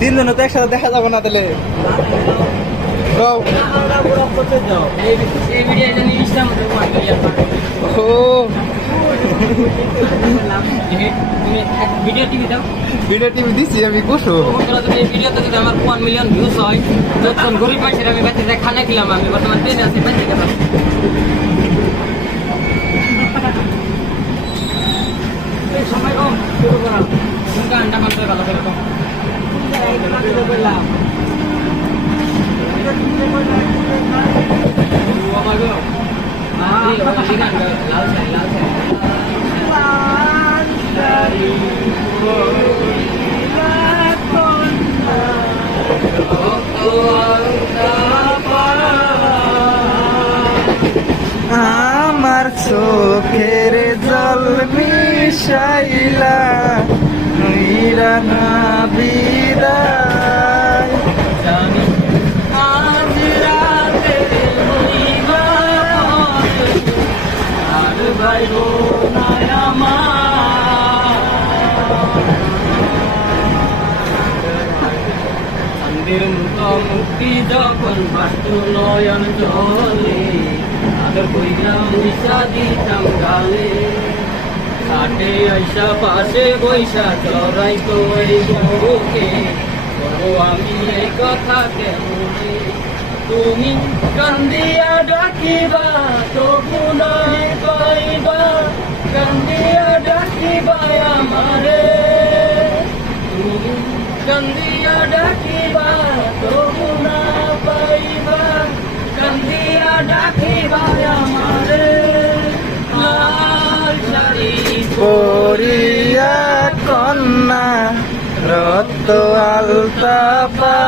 তিনজনে তো একসাথে দেখা যাবো না তাহলে যাও। ও ভিডিও টিভি দাও, ভিডিও টিভি দিছি আমি কুসু ভিডিওতে যদি আমার 1 মিলিয়ন ভিউজ হয়, যখন গরিব মানুষের আমি বাচ্চাদের খানা খেলাম, আমি বর্তমান ট্রেনে আছি বাচ্চা খেলাম। সময় কম শুরু করা গানটা মাত্র ভালো করে কম আমার চোখের জল মিশাইলা নইরা না বিদায় জানি আজ রাতে হইবা আর বাইব না আমাদের মুখোমুখি যখন বাস্তু নয়ন জলে আদর কইরাম দিশা দিতাম গালে হাটে আইসা পাশে বৈশা চড়াই তো এই বুকে বলো আমি এই কথা কেমনে তুমি কান্দিয়া ডাকিবা তবু নাই পাইবা কান্দিয়া ডাকিবা আমারে তুমি কান্দিয়া ডাকিবা তবু না পাইবা কান্দিয়া ডাকিবা আমারে লাল শাড়ি পরিয়া কন্যা রত আলতা পা